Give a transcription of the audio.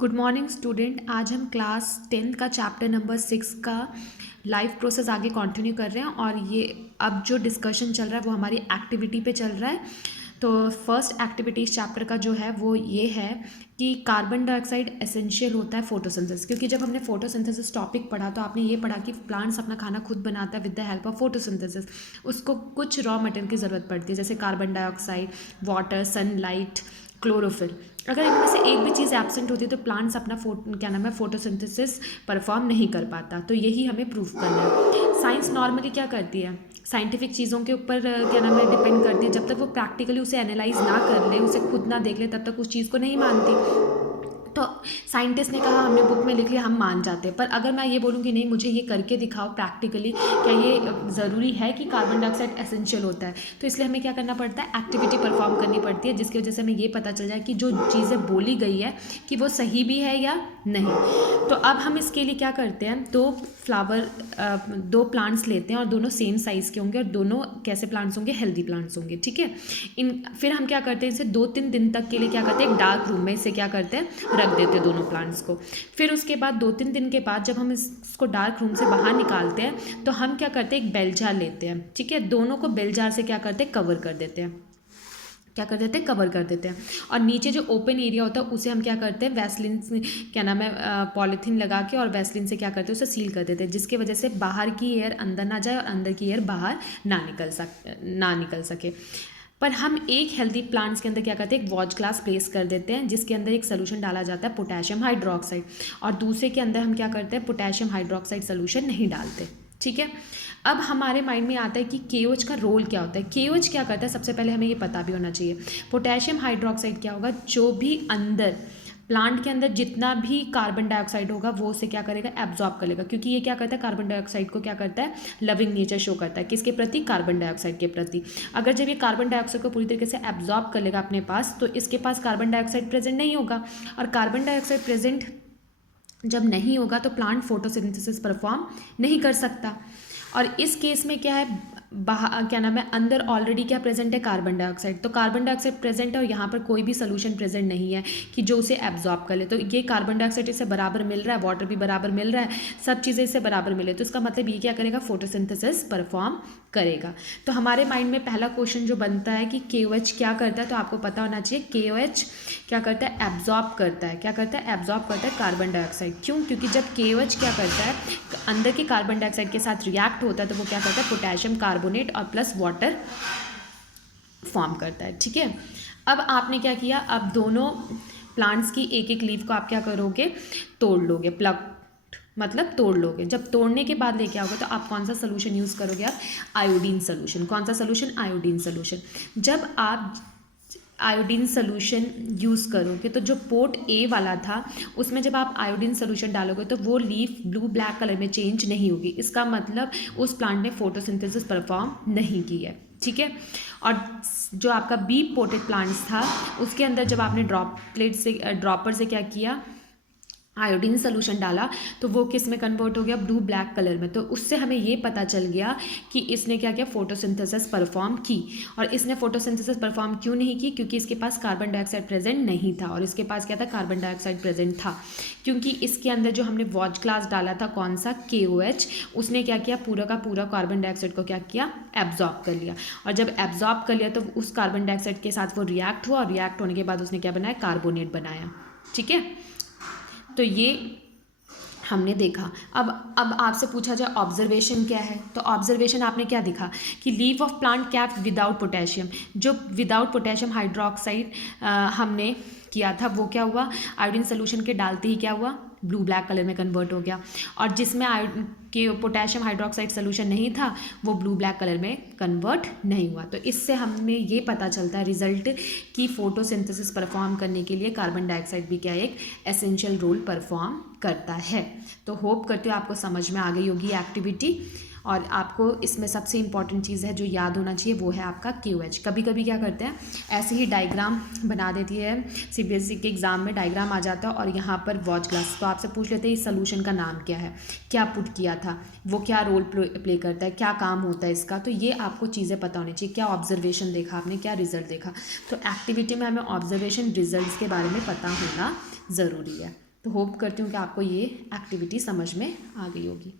Good morning student. आज हम class 10 का चैप्टर नंबर 6 का लाइफ प्रोसेस आगे कंटिन्यू कर रहे हैं और ये अब जो डिस्कशन चल रहा है वो हमारी एक्टिविटी पे चल रहा है। तो फर्स्ट एक्टिविटी इस चैप्टर का जो है वो ये है कि कार्बन डाइऑक्साइड एसेंशियल होता है फोटोसिंथेसिस। क्योंकि जब हमने फोटोसिंथेसिस टॉपिक पढ़ा तो आपने ये पढ़ा कि प्लांट्स अपना खाना खुद बनाता है with the help of photosynthesis. उसको कुछ रॉ मटेरियल की ज़रूरत पड़ती है, जैसे carbon dioxide, water, sunlight, chlorophyll. अगर इनमें से एक भी चीज़ एब्सेंट होती है तो प्लांट्स अपना फोटोसिंथेसिस परफॉर्म नहीं कर पाता। तो यही हमें प्रूव करना है। साइंस नॉर्मली क्या करती है, साइंटिफिक चीज़ों के ऊपर डिपेंड करती है। जब तक वो प्रैक्टिकली उसे एनालाइज ना कर ले, उसे खुद ना देख ले, तब तक उस चीज़ को नहीं मानती। तो साइंटिस्ट ने कहा, हमने बुक में लिख लिया, हम मान जाते हैं। पर अगर मैं ये बोलूँ कि नहीं, मुझे ये करके दिखाओ प्रैक्टिकली, क्या ये ज़रूरी है कि कार्बन डाइऑक्साइड एसेंशियल होता है, तो इसलिए हमें क्या करना पड़ता है, एक्टिविटी परफॉर्म करनी पड़ती है, जिसकी वजह से हमें ये पता चल जाए कि जो चीज़ें बोली गई है कि वो सही भी है या नहीं। तो अब हम इसके लिए क्या करते हैं, दो प्लांट्स लेते हैं और दोनों सेम साइज़ के होंगे और दोनों कैसे प्लांट्स होंगे, हेल्दी प्लांट्स होंगे, ठीक है। फिर हम क्या करते हैं, इसे 2-3 दिन तक के लिए क्या करते हैं, एक डार्क रूम में इसे क्या करते हैं, रख देते हैं दोनों प्लांट्स को। फिर उसके बाद 2-3 दिन के बाद जब हम इसको डार्क रूम से बाहर निकालते हैं तो हम क्या करते हैं, एक बेल जार लेते हैं, ठीक है। दोनों को बेल जार से क्या करते हैं, कवर कर देते हैं, कवर कर देते हैं। और नीचे जो ओपन एरिया होता है उसे हम क्या करते हैं, वैसलिन पॉलीथीन लगा के और वैसलिन से क्या करते हैं, उसे सील कर देते हैं, जिसकी वजह से बाहर की एयर अंदर ना जाए और अंदर की एयर बाहर ना निकल सके। पर हम एक हेल्दी प्लांट्स के अंदर क्या करते हैं, एक वॉच ग्लास प्लेस कर देते हैं, जिसके अंदर एक सोल्यूशन डाला जाता है पोटेशियम हाइड्रोक्साइड, और दूसरे के अंदर हम क्या करते हैं, पोटेशियम हाइड्रोक्साइड सोल्यूशन नहीं डालते, ठीक है। अब हमारे माइंड में आता है कि KOH का रोल क्या होता है। KOH क्या करता है, सबसे पहले हमें ये पता भी होना चाहिए। पोटेशियम हाइड्रोक्साइड क्या होगा, जो भी अंदर प्लांट के अंदर जितना भी कार्बन डाइऑक्साइड होगा वो उसे क्या करेगा, एब्जॉर्ब कर लेगा। क्योंकि ये क्या करता है, कार्बन डाइऑक्साइड को क्या करता है, लविंग नेचर शो करता है, किसके प्रति, कार्बन डाइऑक्साइड के प्रति। अगर जब ये कार्बन डाइऑक्साइड को पूरी तरीके से एब्जॉर्ब कर लेगा अपने पास, तो इसके पास कार्बन डाइऑक्साइड प्रेजेंट नहीं होगा, और कार्बन डाइऑक्साइड प्रेजेंट जब नहीं होगा तो प्लांट फोटोसिंथेसिस परफॉर्म नहीं कर सकता। और इस केस में क्या है, अंदर ऑलरेडी क्या प्रेजेंट है, कार्बन डाइऑक्साइड। तो कार्बन डाइऑक्साइड प्रेजेंट है और यहाँ पर कोई भी सोल्यूशन प्रेजेंट नहीं है कि जो उसे एब्जॉर्ब कर ले। तो ये कार्बन डाइऑक्साइड इसे बराबर मिल रहा है, वाटर भी बराबर मिल रहा है, सब चीज़ें इससे बराबर मिले, तो इसका मतलब ये क्या करेगा, फोटोसिंथेसिस परफॉर्म करेगा। तो हमारे माइंड में पहला क्वेश्चन जो बनता है कि KOH क्या करता है, तो आपको पता होना चाहिए KOH क्या करता है, एब्जॉर्ब करता है। क्या करता है, एब्जॉर्ब करता है कार्बन डाइऑक्साइड। क्यों, क्योंकि जब KOH क्या करता है, अंदर के कार्बन डाइऑक्साइड के साथ रिएक्ट होता है, तो वो क्या करता है, पोटेशियम कार्बोनेट और प्लस वाटर फॉर्म करता है, ठीक है। अब आपने क्या किया, अब दोनों प्लांट्स की एक एक लीफ को आप क्या करोगे, तोड़ लोगे, प्लग मतलब तोड़ लोगे। जब तोड़ने के बाद लेके आओगे तो आप कौन सा सोल्यूशन यूज़ करोगे, आप आयोडीन सोल्यूशन। कौन सा सोल्यूशन, आयोडीन सोल्यूशन। जब आप आयोडीन सोल्यूशन यूज़ करोगे तो जो पोर्ट A वाला था उसमें जब आप आयोडीन सोल्यूशन डालोगे तो वो लीफ ब्लू ब्लैक कलर में चेंज नहीं होगी। इसका मतलब उस प्लांट ने फोटोसिंथेसिस परफॉर्म नहीं की है, ठीक है। और जो आपका B पोर्टेड प्लांट्स था उसके अंदर जब आपने ड्रॉपर से क्या किया, आयोडीन सोल्यूशन डाला, तो वो किस में कन्वर्ट हो गया, ब्लू ब्लैक कलर में। तो उससे हमें ये पता चल गया कि इसने क्या किया, फोटोसिंथेसिस परफॉर्म की। और इसने फोटोसिंथेसिस परफॉर्म क्यों नहीं की, क्योंकि इसके पास कार्बन डाइऑक्साइड प्रेजेंट नहीं था, और इसके पास क्या था, कार्बन डाइऑक्साइड प्रेजेंट था। क्योंकि इसके अंदर जो हमने वॉच ग्लास डाला था, कौन सा, KOH, उसने क्या किया, पूरा का पूरा कार्बन डाइऑक्साइड को क्या किया, एब्जॉर्ब कर लिया। और जब एब्जॉर्ब कर लिया तो उस कार्बन डाइऑक्साइड के साथ वो रिएक्ट हुआ, और रिएक्ट होने के बाद उसने क्या बनाया, कार्बोनेट बनाया, ठीक है। तो ये हमने देखा। अब आपसे पूछा जाए ऑब्जर्वेशन क्या है, तो ऑब्जर्वेशन आपने क्या देखा कि leaf of plant capped without potassium, जो विदाउट पोटेशियम हाइड्रोक्साइड हमने किया था वो क्या हुआ, आयोडीन सोल्यूशन के डालते ही क्या हुआ, ब्लू ब्लैक कलर में कन्वर्ट हो गया। और जिसमें पोटेशियम हाइड्रोक्साइड सोल्यूशन नहीं था वो ब्लू ब्लैक कलर में कन्वर्ट नहीं हुआ। तो इससे हमें ये पता चलता है रिजल्ट कि फोटोसिंथेसिस परफॉर्म करने के लिए कार्बन डाइऑक्साइड भी क्या एक एसेंशियल रोल परफॉर्म करता है। तो होप करते हो आपको समझ में आ गई होगी एक्टिविटी। और आपको इसमें सबसे इंपॉर्टेंट चीज़ है जो याद होना चाहिए वो है आपका KOH। कभी कभी क्या करते हैं, ऐसे ही डायग्राम बना देती है, CBSE के एग्ज़ाम में डायग्राम आ जाता है और यहाँ पर वॉच ग्लास, तो आपसे पूछ लेते हैं इस सोल्यूशन का नाम क्या है, क्या पुट किया था, वो क्या रोल प्ले करता है, क्या काम होता है इसका। तो ये आपको चीज़ें पता होनी चाहिए, क्या ऑब्जर्वेशन देखा आपने, क्या रिजल्ट देखा। तो एक्टिविटी में हमें ऑब्जर्वेशन रिजल्ट्स के बारे में पता होना ज़रूरी है। तो होप करती हूँ कि आपको ये एक्टिविटी समझ में आ गई होगी।